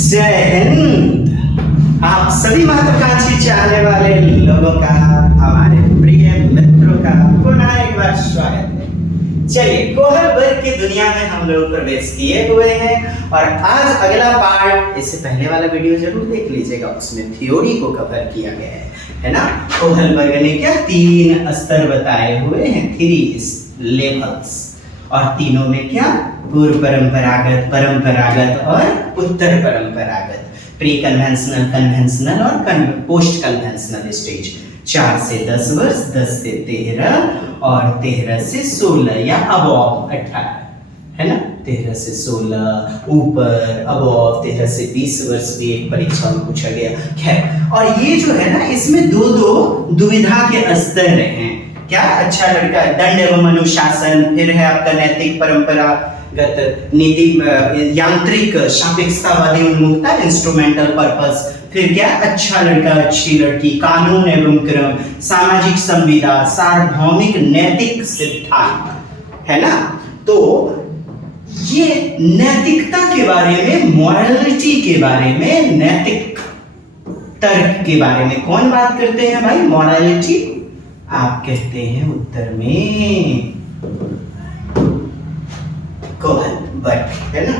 जय हिंद। आप सभी महत्वाकांक्षी चाहने वाले लोगों का, हमारे प्रिय मित्रों का पुनः एक बार स्वागत है। चलिए, कोहल वर्ग की दुनिया में हम लोग प्रवेश किए हुए हैं और आज अगला पार्ट, इससे पहले वाला वीडियो जरूर देख लीजिएगा, उसमें थ्योरी को कवर किया गया है ना। कोहल वर्ग ने क्या 3 स्तर बताए हुए हैं, 3 लेवल्स, और तीनों में क्या पूर्व परंपरागत, परंपरागत और उत्तर परंपरागत, प्री कन्वेंशनल, कन्वेंशनल और पोस्ट कन्वेंशनल स्टेज। 4 से 10 वर्ष, 10 से 13 और 13 से 16 या अबव 18, है ना। 13 से 16 ऊपर, अबव 13 से 20 वर्ष भी एक परीक्षा में पूछा गया। खैर, और ये जो है ना, इसमें दो दुविधा के स्तर हैं। क्या अच्छा लड़का, दंड एवं अनुशासन, फिर है आपका नैतिक परंपरागत नीति, यांत्रिक सापेक्षतावादी उन्मुखता, इंस्ट्रूमेंटल पर्पस, फिर क्या अच्छा लड़का अच्छी लड़की, कानून एवं क्रम, सामाजिक संविदा, सार्वभौमिक नैतिक सिद्धांत, है ना। तो ये नैतिकता के बारे में, मॉरलिटी के बारे में, नैतिक तर्क के बारे में कौन बात करते हैं भाई? मॉरलिटी आप कहते हैं उत्तर में कोहल वर्ग, है ना।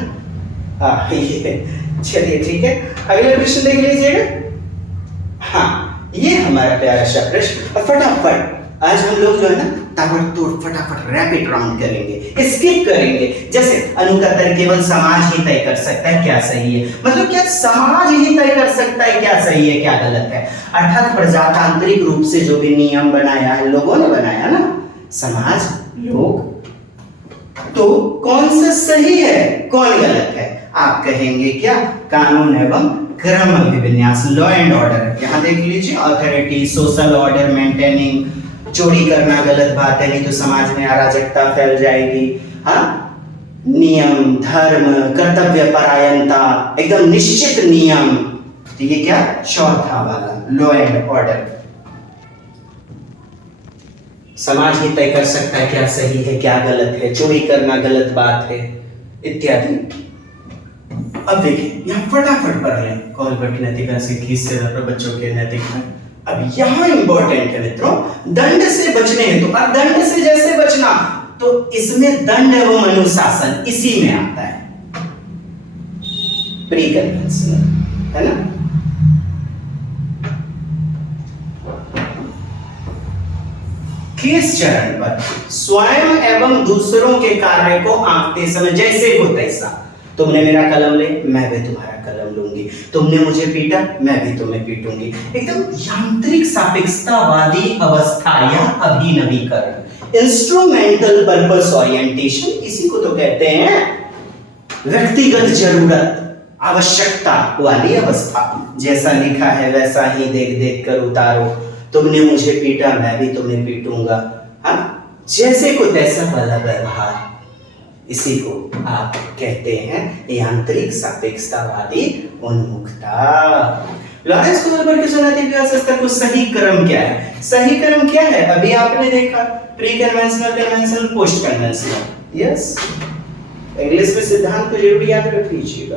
चलिए ठीक है, अगला प्रश्न देख लीजिएगा। हाँ, ये हमारा प्यारा सा प्रश्न। फटाफट आज हम लोग जो है ना ताबड़तोड़ फटाफट रैपिड राउंड करेंगे, स्किप करेंगे। जैसे अनु का तर्क केवल समाज ही तय कर सकता है क्या सही है, मतलब क्या समाज ही तय कर सकता है क्या सही है क्या गलत है। अर्थात प्रजातांत्रिक रूप से जो भी नियम बनाया है, लोगों ने बनाया ना, समाज, लोग, तो कौन सा सही है कौन गलत है? आप कहेंगे क्या? कानून एवं क्रम अभिविन्यास, लॉ एंड ऑर्डर। यहाँ देख लीजिए, अथॉरिटी, सोशल ऑर्डर मेंटेनिंग। चोरी करना गलत बात है, नहीं तो समाज में अराजकता फैल जाएगी। हाँ, नियम, धर्म, कर्तव्य परायणता, एकदम निश्चित नियम। तो ये क्या? चौथा वाला लॉ एंड ऑर्डर। समाज ही तय कर सकता है क्या सही है क्या गलत है, चोरी करना गलत बात है इत्यादि। अब देखिए, यहाँ फटाफट पढ़ लें। कोहलवर्ग नैतिकता से 30 से बच्चों के नैतिक में। अब यहाँ इंपॉर्टेंट है मित्रों, दंड से बचने हैं। तो अब दंड से जैसे बचना, तो इसमें दंड एवं अनुशासन इसी में आता है, प्री कन्वेंशनल, है ना। किस चरण पर स्वयं एवं दूसरों के कार्य को आंकते समय जैसे को तैसा, तुमने मेरा कलम ले, मैं भी तुम्हारा कलम लूंगी, तुमने मुझे पीटा, मैं भी तुम्हें पीटूंगी। एकदम यांत्रिक सापेक्षतावादी अवस्था या अभिनवीकरण, इंस्ट्रूमेंटल पर्पस ओरिएंटेशन, इसी को तो कहते हैं व्यक्तिगत जरूरत, आवश्यकता वाली अवस्था। जैसा लिखा है वैसा ही देख देख कर उतारो, तुमने मुझे पीटा, मैं भी तुम्हें पीटूंगा। हाँ, जैसे को तैसा वाला व्यवहार, इसी को आप कहते हैं यांत्रिक सापेक्षतावादी उन्मुखता। लॉरेंस कोहलवर्ग के नैतिकता स्तर को सही क्रम क्या है? सही क्रम क्या है? अभी आपने देखा, pre conventional, conventional, post conventional. Yes, English में सिद्धांत को जरूर याद रख लीजिएगा,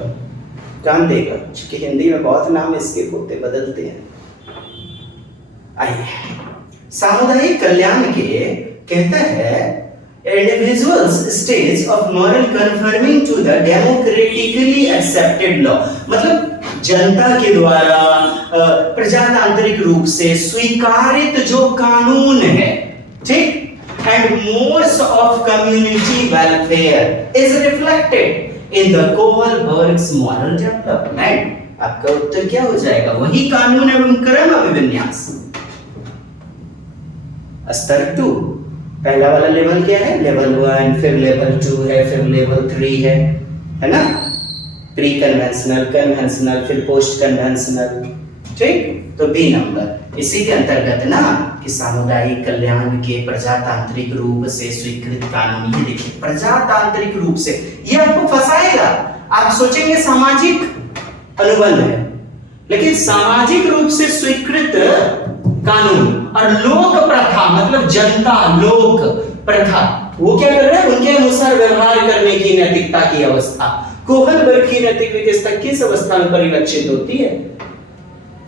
काम देगा, क्योंकि हिंदी में बहुत नाम इसके होते बदलते हैं। आइए, सामुदायिक कल्याण के कहता है individuals stage of moral conforming to the democratically accepted law, मतलब जनता के द्वारा प्रजातांत्रिक रूप से स्वीकारित जो कानून है, ठीक, and modes of community welfare is reflected in the Kohlberg's moral development। आपका उत्तर क्या हो जाएगा? वही कानून एवं क्रम अभिविन्यास। स्तर 2, पहला वाला लेवल क्या है? लेवल 1, फिर लेवल 2 है, फिर लेवल 3 है ना। प्री कन्वेंशनल, कन्वेंशनल, फिर पोस्ट कन्वेंशनल, ठीक। तो बी नंबर इसी के अंतर्गत ना कि सामुदायिक कल्याण के प्रजातांत्रिक रूप से स्वीकृत कानून। ये देखिए, प्रजातांत्रिक रूप से, ये आपको फंसाएगा। आप सोचेंगे सामाजिक अनुबंध है, लेकिन सामाजिक रूप से स्वीकृत कानून और लोक प्रथा, मतलब जनता, लोक प्रथा, वो क्या कर रहे हैं? उनके अनुसार व्यवहार करने की नैतिकता की अवस्था। कोहलबर्ग की नैतिक विकासता किस अवस्था में परिलक्षित होती है?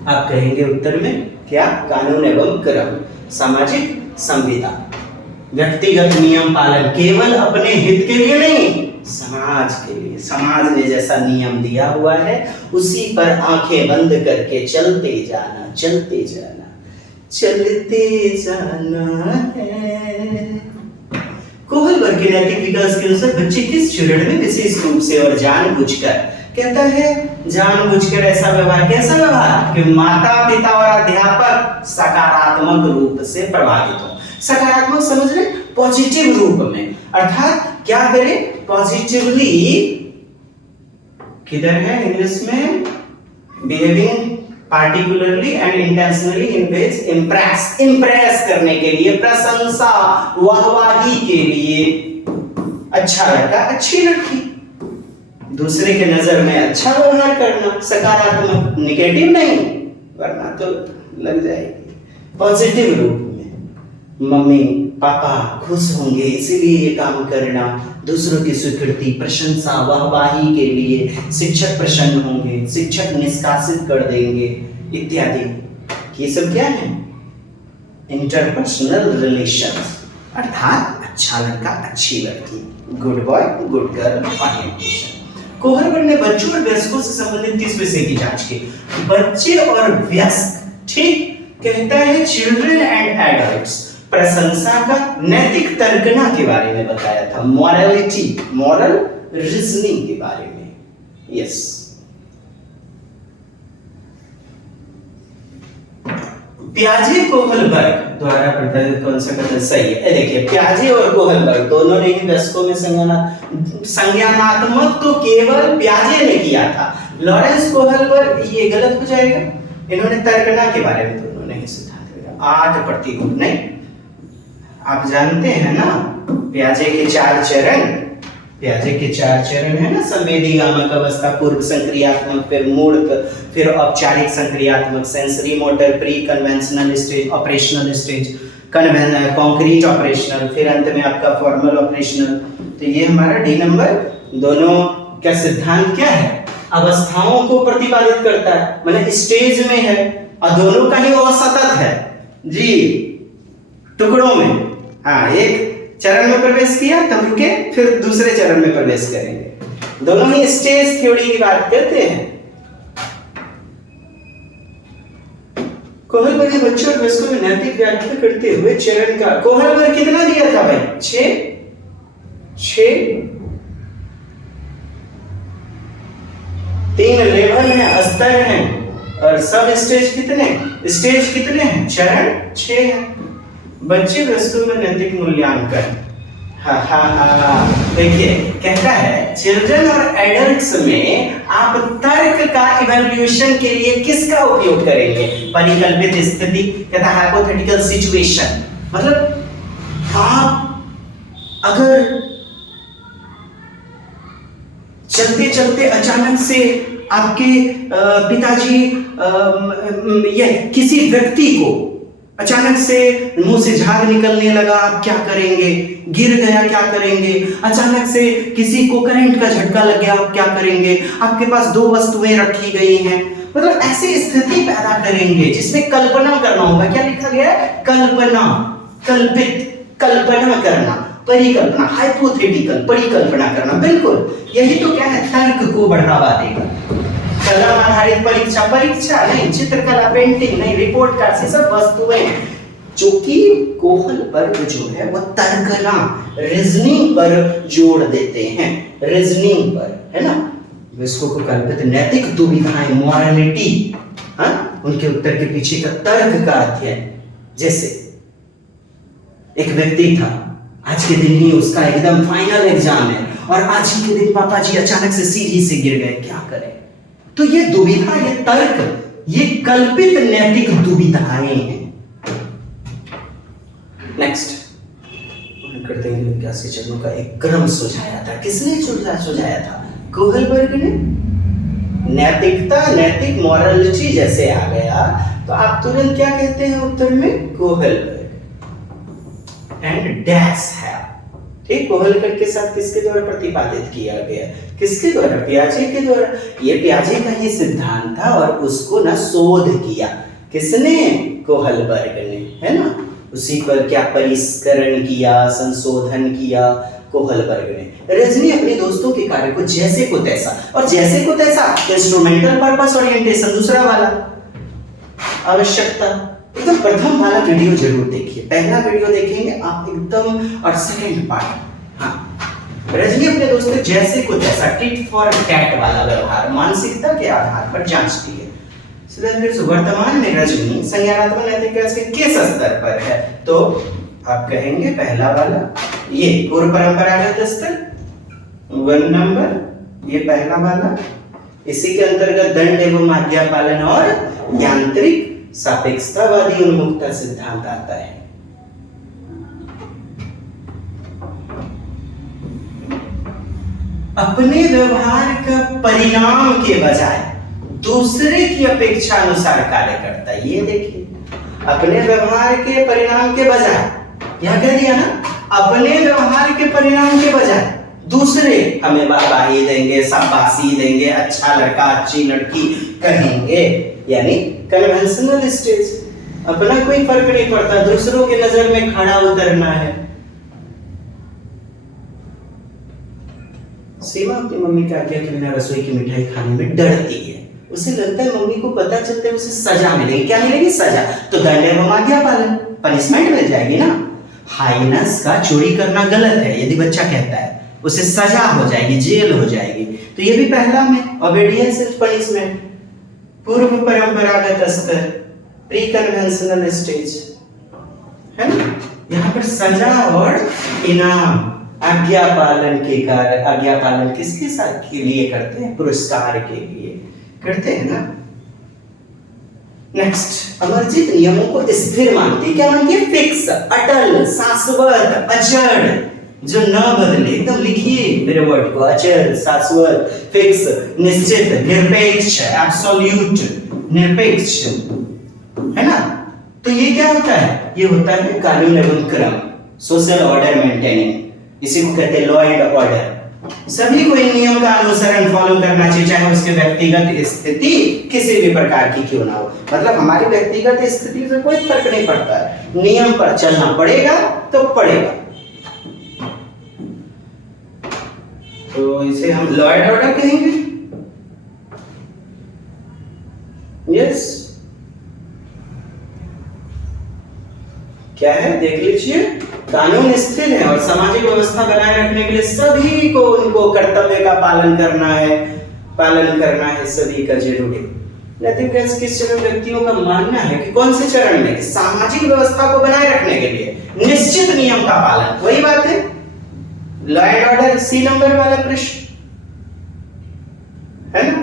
आप कहेंगे उत्तर में क्या? कानून एवं क्रम, सामाजिक संविदा, व्यक्तिगत नियम पालन, केवल अपने हित के लिए नहीं, समाज के लिए। समाज ने जैसा नियम दिया हुआ है उसी पर आंखें बंद करके चलते जाना, चलते जाना, चलते जाना है। कोहलबर्ग के नैतिक विकास के अनुसार बच्चे किस चरण में विशेष रूप से और जानबूझकर, कहता है जानबूझकर ऐसा व्यवहार, कैसा व्यवहार कि माता पिता और अध्यापक सकारात्मक रूप से प्रभावित हो। सकारात्मक समझ रहे, पॉजिटिव रूप में, अर्थात क्या करे? पॉजिटिवली, किधर है इंग्लिश में? Behaving particularly and intentionally in ways impress, impress करने के लिए, प्रशंसा वाहवाही के लिए। अच्छा लड़का, अच्छी लड़की, दूसरे के नजर में अच्छा व्यवहार करना, सकारात्मक, नेगेटिव नहीं, वरना तो लग जाएगी। पॉजिटिव रूप में, मम्मी पापा खुश होंगे इसीलिए ये काम करना, दूसरों की स्वीकृति, प्रशंसा, वाहवाही के लिए, शिक्षक प्रसन्न होंगे, शिक्षक निष्कासित कर देंगे इत्यादि। ये सब क्या है? इंटरपर्सनल रिलेशंस, अर्थात अच्छा लड़का, अच्छी लड़की, good boy, good girl, orientation. Kohlberg ने बच्चों और वयस्कों से संबंधित किस विषय की जांच की? बच्चे और वयस्क, ठीक, कहता है चिल्ड्रन एंड एडल्ट्स। प्रशंसा का, नैतिक तर्कना के बारे में बताया था, मॉरलिटी, मॉरल रीजनिंग के बारे में। यस, प्याजे कोहलबर्ग द्वारा प्रतिपादित कौन सा कथन सही है? देखिए, प्याजे और कोहलबर्ग दोनों ने ही वयस्कों में संज्ञानात्मक तो केवल प्याजे ने किया था, लॉरेंस कोहलबर्ग ये गलत हो जाएगा। इन्होंने तर्कना के बारे में दोनों ने ही सिद्धांत दिया। 8 प्रतिकूल नहीं, आप जानते हैं ना प्याजे के 4 चरण, प्याजे के 4 चरण है ना, संवेदीगामक अवस्था, पूर्व संक्रियात्मक, फिर मूर्त, फिर औपचारिक संक्रियात्मक, sensory motor, pre conventional stage, operational stage, concrete operational, फिर अंत में आपका फॉर्मल ऑपरेशनल। तो ये हमारा डी नंबर दोनों का सिद्धांत क्या है? अवस्थाओं को प्रतिपादित करता है, मतलब स्टेज में है और दोनों का ही असतत है जी, टुकड़ों में। हाँ, एक चरण में प्रवेश किया तब रुके, फिर दूसरे चरण में प्रवेश करेंगे। दोनों ही स्टेज थ्योरी की बात करते हैं। कोहलबर्ग ने बच्चों और वयस्कों में नैतिक व्याख्या करते हुए चरण का, कोहलबर्ग कितना दिया था भाई? 6 3 लेवल है, स्तर है, और सब स्टेज कितने? स्टेज कितने हैं? चरण 6 है। बच्चे वयस्कों में नैतिक मूल्यांकन, देखिए कहता है चिल्ड्रन और एडल्ट्स में आप तर्क का इवैल्यूएशन के लिए किसका उपयोग करेंगे? परिकल्पित स्थिति, कहता है हाइपोथेटिकल सिचुएशन, मतलब आप अगर चलते चलते अचानक से आपके पिताजी या किसी व्यक्ति को अचानक से मुंह से झाग निकलने लगा, आप क्या करेंगे? गिर गया, क्या करेंगे? अचानक से किसी को करंट का झटका लग गया, आप क्या करेंगे? आपके पास 2 वस्तुएं रखी गई हैं, मतलब ऐसी स्थिति पैदा करेंगे जिसमें कल्पना करना होगा। क्या लिखा गया है? कल्पना, कल्पित, कल्पना करना, परिकल्पना, हाइपोथेटिकल, परिकल्पना करना। बिल्कुल यही तो क्या है, तर्क को बढ़ावा देगा। कला आधारित परीक्षा, परीक्षा नहीं, चित्रकला, पेंटिंग नहीं, रिपोर्ट कार्ड, ये सब वस्तुएं जो कि कोहलबर्ग जो है वो तर्कना, रीजनिंग पर जोड़ देते हैं, रीजनिंग पर, है ना। इसको कल्पित नैतिक दुविधाएं, मॉरलिटी, हाँ, उनके उत्तर के पीछे का तर्क का अध्ययन। जैसे एक व्यक्ति था, आज के दिन ही उसका एकदम फाइनल एग्जाम है और आज ही के दिन पापा जी अचानक से सीढ़ी से गिर गए, क्या करें? तो ये दुविधा, ये तर्क, ये कल्पित नैतिक दुविधाएं हैं। नेक्स्ट करते हैं विकास के चरणों का एक क्रम सुझाया था। किसने सुझाया था? कोहलबर्ग ने। नैतिकता, नैतिक मॉरलिटी जैसे आ गया तो आप तुरंत क्या कहते हैं उत्तर में? कोहलबर्ग एंड डैश है, ठीक। कोहलबर्ग के साथ किसके द्वारा प्रतिपादित किया गया? किसके द्वारा? पियाजे के द्वारा। ये पियाजे का ही सिद्धांत था और उसको ना शोध किया किसने? कोहलबर्ग ने, है ना। उसी पर क्या परिष्करण किया, संशोधन किया कोहलबर्ग ने। रजनी अपने दोस्तों के कार्य को जैसे को तैसा, और जैसे को तैसा इंस्ट्रूमेंटल पर्पस ओरिएंटेशन, दूसरा वाला आवश्यकता। एकदम प्रथम वाला वीडियो जरूर देखिए, पहला वीडियो देखेंगे आप एकदम, और सेकंड पार्ट। हाँ, रजनी अपने दोस्तों जैसे को तैसा, टिट फॉर टैट वाला व्यवहार मानसिकता के आधार पर जांचती है। वर्तमान में रजनी संज्ञानात्मक नैतिकता के किस स्तर पर है? तो आप कहेंगे पहला वाला, ये पूर्व परंपरागत स्तर 1 नंबर, ये पहला वाला। इसी के अंतर्गत दंड एवं आज्ञा पालन और यांत्रिक सापेक्षतावादी उन्मुखता सिद्धांत आता है। अपने व्यवहार का परिणाम के बजाय दूसरे की अपेक्षा अनुसार कार्य करता है। ये देखिए, अपने व्यवहार के परिणाम के बजाय, क्या कह दिया ना, अपने व्यवहार के परिणाम के बजाय दूसरे हमें वाहवाही देंगे, शाबाशी देंगे, अच्छा लड़का अच्छी लड़की कहेंगे, यानी कन्वेंशनल स्टेज। अपना कोई फर्क नहीं पड़ता, दूसरों के नजर में खड़ा उतरना है। सीमा अपनी मम्मी का आज्ञा के बिना रसोई की मिठाई खाने में डरती है। उसे लगता है मम्मी को पता चलता है उसे सजा मिलेगी। क्या मिलेगी? सजा। तो दंड एवं आज्ञा पालन, पनिशमेंट मिल जाएगी ना। हाइनस का चोरी करना गलत है, यदि बच्चा कहता है उसे सजा हो जाएगी, जेल हो जाएगी। तो ये भी पहला में ओबीडियंस एंड पनिशमेंट, पूर्व परंपरागत स्तर, प्री कन्वेंशनल स्टेज, है ना। यहाँ पर सजा और इनाम, आज्ञा पालन के कार्य, आज्ञा पालन किसके साथ के लिए करते हैं? पुरस्कार के लिए करते हैं ना। नेक्स्ट, अमरजीत नियमों को स्थिर मानती है। क्या मानती है? फिक्स, अटल, शाश्वत, अचल, जो न बदले। एकदम लिखिए मेरे वर्ड को, अचल, शाश्वत, फिक्स, निश्चित, निरपेक्ष, एब्सोल्यूट, निरपेक्ष, है ना। तो ये क्या होता है? ये होता है कानून एवं क्रम, सोशल ऑर्डर मेंटेनिंग, इसी को कहते हैं लॉ एंड ऑर्डर। सभी को इन नियम का अनुसरण फॉलो करना चाहिए, चाहे उसके व्यक्तिगत स्थिति किसी भी प्रकार की क्यों ना हो। मतलब हमारी व्यक्तिगत स्थिति से कोई फर्क नहीं पड़ता है, नियम पर चलना पड़ेगा तो पड़ेगा। तो इसे हम लॉ एंड ऑर्डर कहेंगे। यस, क्या है देख लीजिए। कानून स्थिर है और सामाजिक व्यवस्था बनाए रखने के लिए सभी को उनको कर्तव्य का पालन करना है सभी का जरूरी। नैतिक किस चरण व्यक्तियों का मानना है कि कौन से चरण में? सामाजिक व्यवस्था को बनाए रखने के लिए निश्चित नियम का पालन। वही बात है law and order, C number वाला प्रश्न, है ना।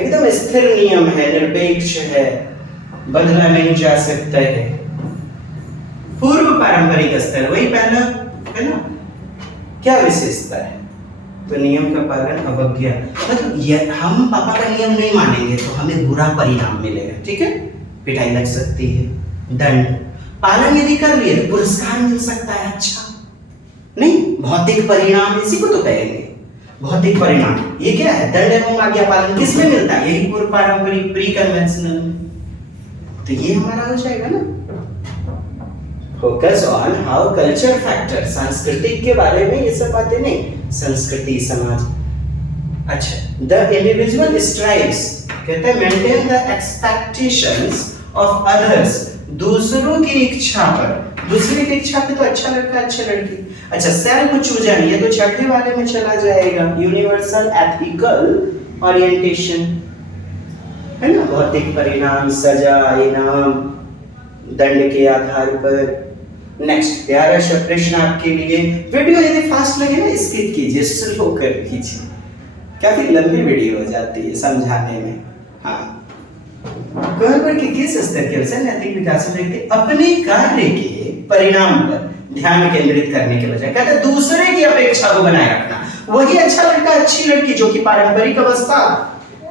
एकदम स्थिर नियम है, निरपेक्ष है, बदला नहीं जा सकता है। पूर्व पारंपरिक स्तर, वही पहला, है ना। क्या विशेषता है? तो नियम का पालन, अवज्ञा। मतलब हम पापा का नियम नहीं मानेंगे तो हमें बुरा परिणाम मिलेगा, ठीक है, पिटाई लग सकती है, दंड। पालन यदि कर लिए तो पुरस्कार मिल सकता है, अच्छा नहीं। भौतिक परिणाम, इसी को तो कहेंगे भौतिक परिणाम। ये क्या है? दंड एवं आज्ञा पालन किसमें मिलता है? यही पूर्व पारंपरिक, प्री कन्वेंशनल में। तो ये हमारा हो जाएगा ना। Focus on how culture factor, सांस्कृतिक के बारे में ये सब बातें नहीं, संस्कृति, समाज। अच्छा, द इंडिविजुअल स्ट्राइव्स, कहते हैं maintain the expectations of others, दूसरों की इच्छा पर, दूसरे की इच्छा पे तो अच्छा लड़का अच्छी लड़की। अच्छा, सेल्फ चूजन, ये तो छठे वाले में चला जाएगा। यूनिवर्सल एथिकल ओरिएंटेशन, है ना। भौतिक परिणाम, सजा, इनाम, दंड के आधार पर। नेक्स्ट, प्यारा सा प्रश्न आपके लिए। वीडियो यदि फास्ट लगे ना स्किप कीजिए, स्लो कर कीजिए, काफी लंबी वीडियो हो जाती है समझाने में। हाँ, कोहलबर्ग के किस स्तर के अनुसार नैतिक विकास में व्यक्ति अपने कार्य के परिणाम पर ध्यान केंद्रित करने के बजाय कहते हैं दूसरे की अपेक्षा को बनाए रखना। वही अच्छा लड़का अच्छी लड़की जो कि पारंपरिक अवस्था,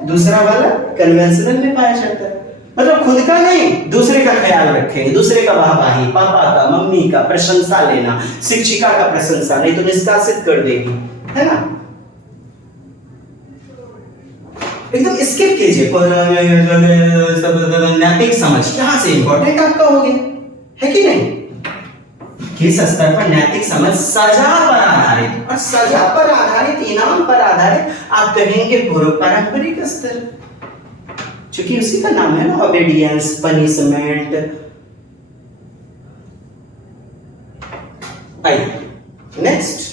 दूसरा वाला कन्वेंशनल में पाया जाता है। मतलब खुद का नहीं, दूसरे का ख्याल रखेंगे, दूसरे का वाहवाही, पापा का, मम्मी का प्रशंसा लेना, शिक्षिका का प्रशंसा, नहीं तो निष्कासित कर देगी, है ना। एकदम स्किप कीजिए। नैतिक समझ यहाँ से इंपॉर्टेंट आपका हो गया है कि नहीं? किस स्तर पर नैतिक समझ सजा पर आधारित, और सजा पर आधारित, इनाम पर आधारित, आप कहेंगे पूर्व पारंपरिक स्तर, क्योंकि उसी का नाम है ना, ओबीडियंस, पनिशमेंट। आइए next,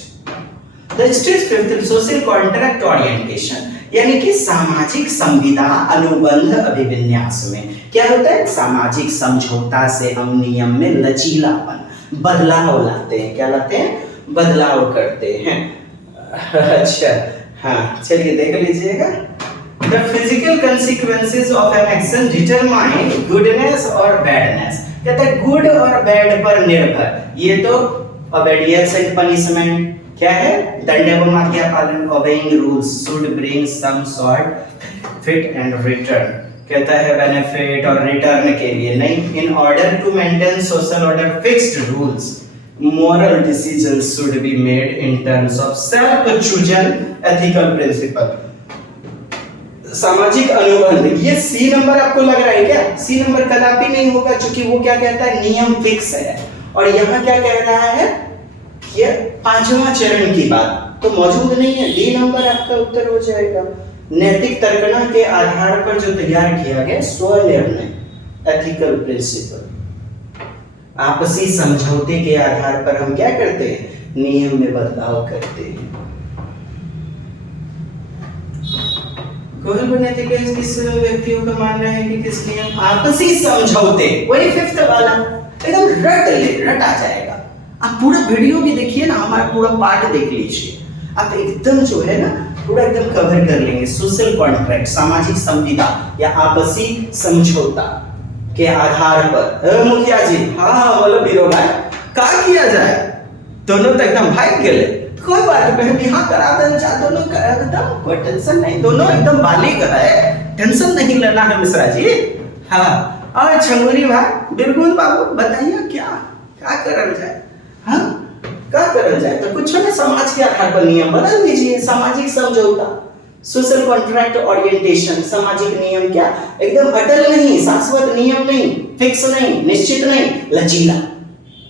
the stage fifth, social contract orientation, यानी कि सामाजिक संविदा अनुबंध अभिविन्यास में क्या होता है? सामाजिक समझौता से हम नियम में लचीलापन, बदलाव लाते हैं। क्या लाते हैं? बदलाव करते हैं। अच्छा, हाँ चलिए देख लीजिएगा। The physical consequences of an action determine goodness और badness, कहता है गुड और बैड पर निर्भर। ये तो obedience and punishment क्या है? दंड एवं आज्ञा पालन, obeying rules should bring some sort fit and return, कहता है बेनिफिट और रिटर्न के लिए नहीं। In order to maintain social order, fixed rules, moral decisions should be made in terms of self chosen ethical principle। सामाजिक अनुबंध, ये सी number आपको लग रहा है क्या? सी नंबर कदापि नहीं होगा, क्योंकि वो क्या कहता है? नियम फिक्स है। और यहाँ क्या कह रहा है? ये पांचवा चरण की बात तो मौजूद नहीं है। डी नंबर आपका उत्तर हो जाएगा। नैतिक तर्कना के आधार पर जो तैयार किया गया स्वनिर्णय, एथिकल प्रिंसिपल, आपसी समझौते के आधार पर हम क्या करते हैं? नियम में बदलाव करते हैं। कोहल नैतिक किस व्यक्तियों का मानना है कि किस नियम? आपसी समझौते, वही फिफ्थ वाला, एकदम रट आ जाएगा। आप पूरा वीडियो भी देखिए ना, हमारा पूरा पार्ट देख लीजिए, आप एकदम जो है ना पूरा एकदम कवर कर लेंगे। सोशल कॉन्ट्रैक्ट, सामाजिक संविदा या आपसी समझौता के आधार पर। मुखिया जी, हाँ बोलो बीरो भाई, का किया जाए? दोनों तो एकदम भाग गए, कोई बात नहीं, यहाँ करा दे जा, दोनों एकदम कोई टेंशन नहीं, दोनों एकदम बालिग है, टेंशन नहीं लेना है मिश्रा जी। हाँ, और छंगुरी भाई, बिरगुन बाबू बताइए क्या करल जाए? हाँ, क्या करल जाए? तो कुछ ना, समाज के आधार पर नियम बदल दीजिए। सामाजिक समझौता, सोशल कॉन्ट्रैक्ट ओरिएंटेशन, सामाजिक नियम क्या? एकदम अटल नहीं, शाश्वत नियम नहीं, फिक्स नहीं, निश्चित नहीं, लचीला,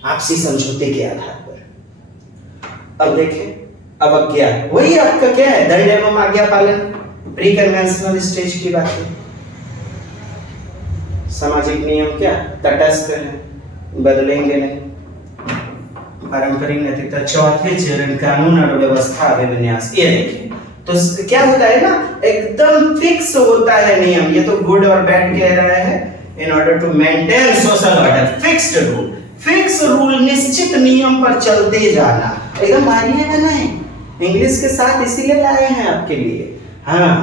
आपसी समझौते के आधार पर। अब देखें, अब क्या वही आपका क्या है? दंड एवं आज्ञा पालन, प्री कन्वेंशनल स्टेज की बात है। सामाजिक नियम क्या? तटस्थ है, बदलेंगे नहीं। पारंपरिक नैतिकता, चौथे चरण कानून और व्यवस्था अभिविन्यास। ये देखिए, तो क्या होता है ना, एकदम फिक्स होता है नियम। ये तो गुड और बैड कह रहा है। In order to maintain social order, fixed rule, fix rule, निश्चित नियम पर चलते जाना। एकदम मानिएगा नहीं, इंग्लिश के साथ इसीलिए लाए हैं आपके लिए। हाँ,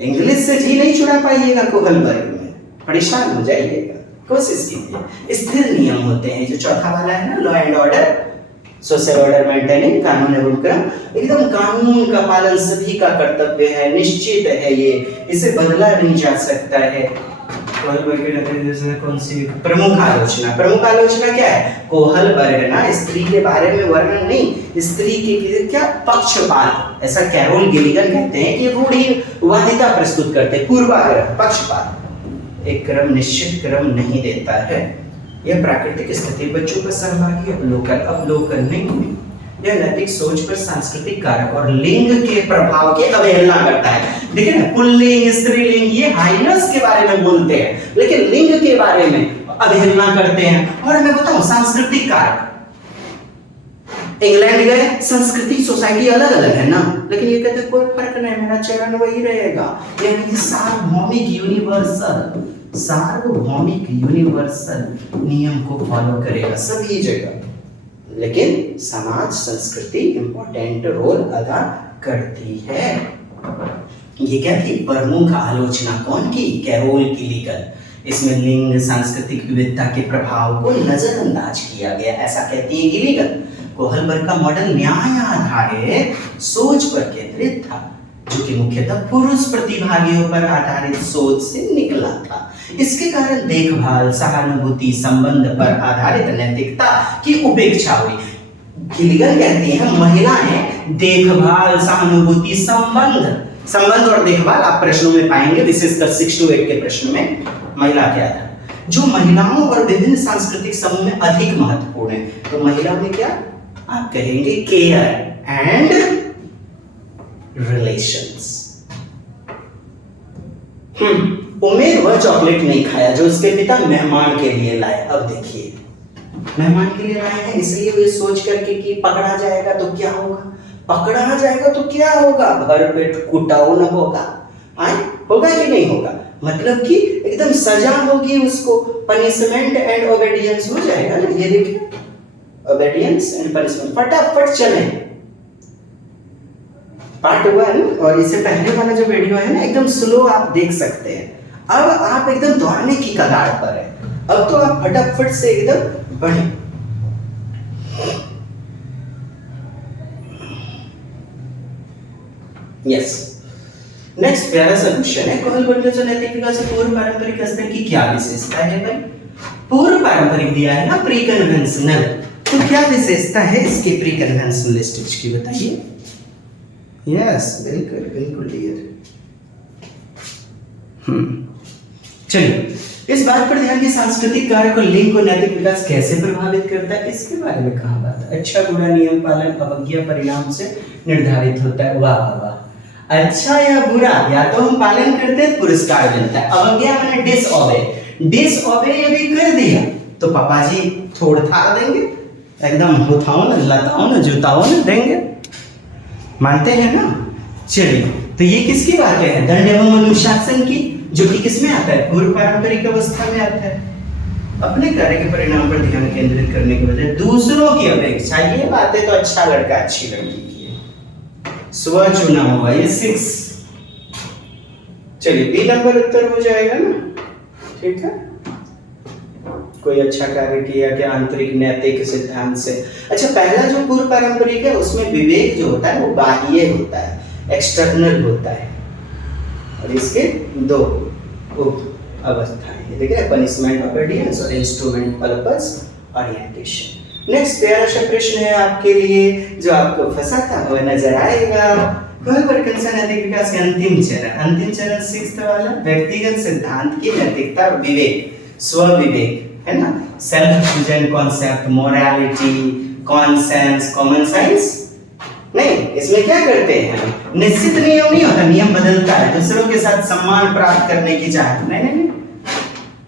इंग्लिश से जी नहीं छुड़ा पाइएगा कोहल वर्ग में, परेशान हो जाइएगा। कोशिश कीजिए। स्थिर नियम होते हैं, जो चौथा वाला है ना, law and order, social order maintaining, कानून एवं क्रम, एकदम कानून का पालन सभी का कर्तव्य है, निश्चित है ये, इसे बदला नहीं जा सकता है। कौन सी प्रमुख आलोचना? प्रमुख आलोचना क्या है? कोहल वर्ग ना स्त्री के बारे में वर्णन नहीं, स्त्री के क्या पक्षपात, ऐसा कैरोल गिलिगन कहते हैं कि रूढ़िवादिता प्रस्तुत करते, पूर्वाग्रह, पक्षपात, एक क्रम, निश्चित क्रम नहीं देता है। यह प्राकृतिक स्थिति, बच्चों का सहभागी अवलोकन नहीं, यह नैतिक सोच पर सांस्कृतिक कारक और लिंग के प्रभाव की अवहेलना करता है। देखिए ना, पुल्लिंग, स्त्रीलिंग, ये हाइनस के बारे में बोलते हैं, लेकिन लिंग के बारे में अवहेलना करते हैं। और मैं बताऊं, सांस्कृतिक कारक, इंग्लैंड गए, संस्कृति सोसाइटी अलग अलग है ना, लेकिन ये कहते कोई फर्क नहीं, मेरा चरण वही रहेगा। यानी सार्वभौमिक यूनिवर्सल नियम को फॉलो करेगा सभी जगह, लेकिन समाज संस्कृति इंपॉर्टेंट रोल अदा करती है। ये क्या थी? प्रमुख आलोचना कौन की? Carol Gilligan. इसमें लिंग, सांस्कृतिक विविधता के प्रभाव को नजरअंदाज किया गया, ऐसा कहती है गिलिगन। कोहल वर्ग का मॉडल न्याय आधारित सोच पर केंद्रित था, जो कि मुख्यतः पुरुष प्रतिभागियों पर आधारित सोच से निकला था। इसके कारण देखभाल, सहानुभूति, संबंध पर आधारित नैतिकता की उपेक्षा हुई। गिलिगन कहती हैं महिलाएं देखभाल, सहानुभूति, संबंध संबंध और देखभाल आप प्रश्नों में पाएंगे, विशेषकर 6 to 8 के प्रश्न में महिला के आधार जो महिलाओं और विभिन्न सांस्कृतिक समूह में अधिक महत्वपूर्ण है। तो महिला में क्या आप कहेंगे, केयर एंड रिलेशंस। उमेर वह चॉकलेट नहीं खाया जो उसके पिता मेहमान के लिए लाए। अब देखिए, मेहमान के लिए लाए हैं इसलिए वे सोच करके कि पकड़ा जाएगा तो क्या होगा, पकड़ा जाएगा तो क्या होगा, भर पेट कुटाओ न होगा, होगा कि नहीं होगा, मतलब कि एकदम सजा होगी उसको, पनिशमेंट एंड ओबेडियंस हो जाएगा ना। ये देखिए, ओबेडियंस एंड पनिशमेंट, फटाफट चले। पार्ट 1 और इससे पहले वाला जो वीडियो है ना, एकदम स्लो आप देख सकते हैं। अब आप एकदम दौड़ने की कगार पर है, अब तो आप फटाफट से एकदम बढ़े। यस, नेक्स्ट प्यारा सा क्वेश्चन है, कोहल बर्गस नैतिक विकास से पूर्व पारंपरिक स्तर की क्या विशेषता है भाई? पूर्व पारंपरिक दिया है ना, प्री कन्वेंशनल, तो क्या विशेषता है इसके प्री कन्वेंशनल स्टेज की, बताइए। यस, बिल्कुल बिल्कुल डियर। चलिए, इस बात पर ध्यान कि सांस्कृतिक कारक और लिंग को नैतिक विकास कैसे प्रभावित करता है, इसके बारे में कहा बात है। अच्छा बुरा नियम पालन अवज्ञा परिणाम से निर्धारित होता है। वाह वाह वाह, अच्छा या बुरा या तो हम पालन करते हैं पुरस्कार मिलता है, अवज्ञा माने डिसओबे, डिसओबे यदि कर दिया तो पापा जी थोड़ थाड़ देंगे, एकदम हुथाओ न लताओ न जूताओ न देंगे, मानते हैं ना। चलिए, तो ये किसकी बातें हैं? दंड एवं अनुशासन की, जो कि किसमें आता है? पूर्व पारंपरिक अवस्था में आता है। अपने कार्य के परिणाम पर ध्यान केंद्रित करने के बजाय दूसरों की अपेक्षा, ये बातें तो अच्छा लड़का अच्छी लड़की की है, स्व चुनाव हुआ ये 6। चलिए, बी नंबर उत्तर हो जाएगा ना, ठीक है। कोई अच्छा कार्य किया क्या आंतरिक नैतिक सिद्धांत से। अच्छा, पहला जो पूर्व पारंपरिक है उसमें विवेक जो होता है वो बाह्य होता है, एक्सटर्नल होता है, और इसके 2 उप अवस्थाएं देखिए, पनिशमेंट ओबीडियंस और इंस्ट्रूमेंट पर्पस ओरिएंटेशन। नेक्स्ट प्यारा सा प्रश्न है आपके लिए जो आपको फंसाता हुआ नजर आएगा। कोहल बर्गस नैतिक विकास के अंतिम चरण 6th वाला, व्यक्तिगत सिद्धांत की नैतिकता और विवेक, स्व विवेक है ना, self fusion concept, morality, conscience, common science. नहीं, इसमें क्या करते हैं, निश्चित नियम नहीं होता, नियम बदलता है, दूसरों के साथ सम्मान प्राप्त करने की चाहत। नहीं नहीं,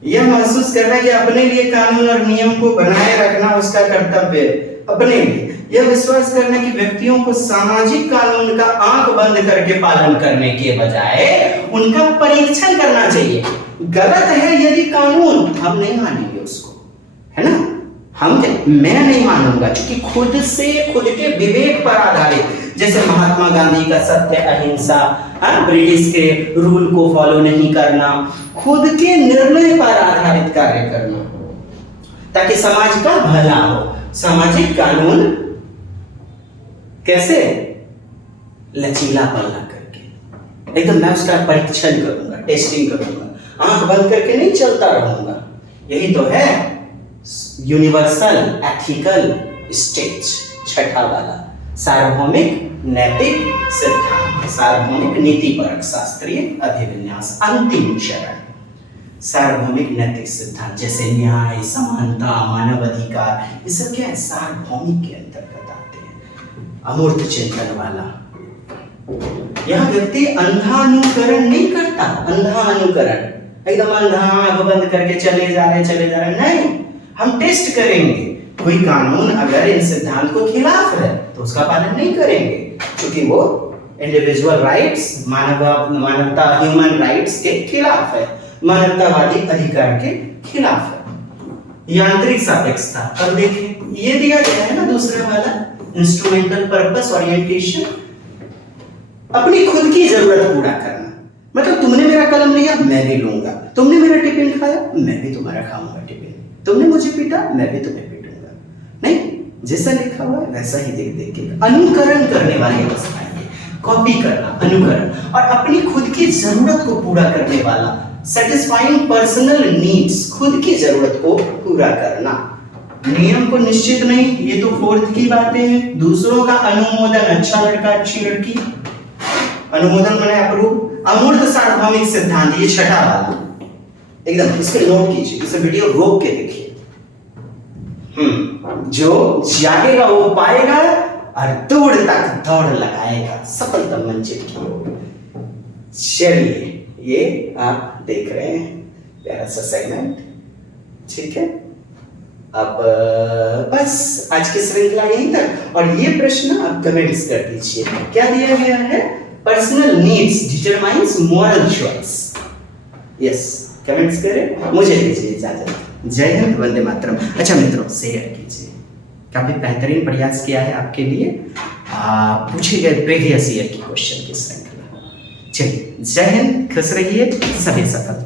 यह महसूस करना कि अपने लिए कानून और नियम को बनाए रखना उसका कर्तव्य है, अपने लिए यह विश्वास करना कि व्यक्तियों को सामाजिक कानून का आंख बंद करके पालन करने के बजाय उनका परीक्षण करना चाहिए। गलत है यदि कानून, हम नहीं मानेंगे उसको, है ना, मैं नहीं मानूंगा, क्योंकि खुद से, खुद के विवेक पर आधारित, जैसे महात्मा गांधी का सत्य अहिंसा, ब्रिटिश के रूल को फॉलो नहीं करना, खुद के निर्णय पर आधारित कार्य करना ताकि समाज का भला हो। सामाजिक कानून कैसे? लचीलापन ला करके, एकदम मैं उसका परीक्षण करूंगा, टेस्टिंग करूंगा, आंख बंद करके नहीं चलता रहूंगा। यही तो है यूनिवर्सल एथिकल स्टेज, छठा वाला, सार्वभौमिक नैतिक सिद्धांत, सार्वभौमिक नीतिपरक शास्त्रीय अभिविन्यास। अंतिम चरण सार्वभौमिक नैतिक सिद्धांत, जैसे न्याय, समानता, मानवाधिकार, ये सब क्या है? सार्वभौमिक के अंतर्गत आते हैं। अमूर्त चिंतन वाला, यह व्यक्ति अंधा अनुकरण नहीं करता, अंधा अनुकरण, एकदम अंधा आंख बंद करके चले जा रहे, नहीं, हम टेस्ट करेंगे। कोई कानून अगर इन सिद्धांत को खिलाफ है तो उसका पालन नहीं करेंगे, क्योंकि वो इंडिविजुअल राइट्स, मानवता, ह्यूमन राइट्स के खिलाफ है, मानवतावादी अधिकार के खिलाफ है। यांत्रिक सापेक्षता, अब देखिए ये दिया गया है ना दूसरा वाला, इंस्ट्रूमेंटल पर्पस ओरिएंटेशन, अपनी खुद की जरूरत पूरा करना, मतलब तुमने मेरा कलम लिया मैं भी लूंगा, तुमने मेरा टिफिन खाया मैं भी तुम्हारा खाऊंगा टिफिन, तुमने मुझे पीटा मैं भी तुम्हें पीटूंगा। नहीं, जैसा लिखा हुआ है वैसा ही देख देख के अनुकरण करने वाली अवस्था है, कॉपी करना, अनुकरण, और अपनी खुद की जरूरत को पूरा करने वाला, सेटिस्फाइंग पर्सनल नीड्स, खुद की जरूरत को पूरा करना। नियम को निश्चित नहीं, ये तो 4th की बातें हैं। दूसरों का अनुमोदन, अच्छा लड़का अच्छी लड़की, अनुमोदन मैंने अप्रूव। अमूर्त सार्वभौमिक सिद्धांत, ये छठा वाला, एकदम इसके नोट कीजिए, इसे वीडियो रोक के देखिए। जो जागेगा वो पाएगा और दूर तक दौड़ लगाएगा, सफलता मंजिल की ओर। चलिए, ये आप देख रहे हैं प्यारा सा सेगमेंट, ठीक है। अब बस आज की श्रृंखला यहीं तक, और ये प्रश्न आप कमेंट्स कर दीजिए। क्या दिया गया है? Personal needs determines moral choice. Yes, comments करें, मुझे दीजिए इजाजत। जय हिंद, वंदे मातरम। अच्छा मित्रों, शेयर कीजिए, काफी बेहतरीन प्रयास किया है आपके लिए पूछे गए प्रीवियस ईयर की क्वेश्चन की श्रृंखला। चलिए, जय हिंद, खुश रहिए, सभी सफल।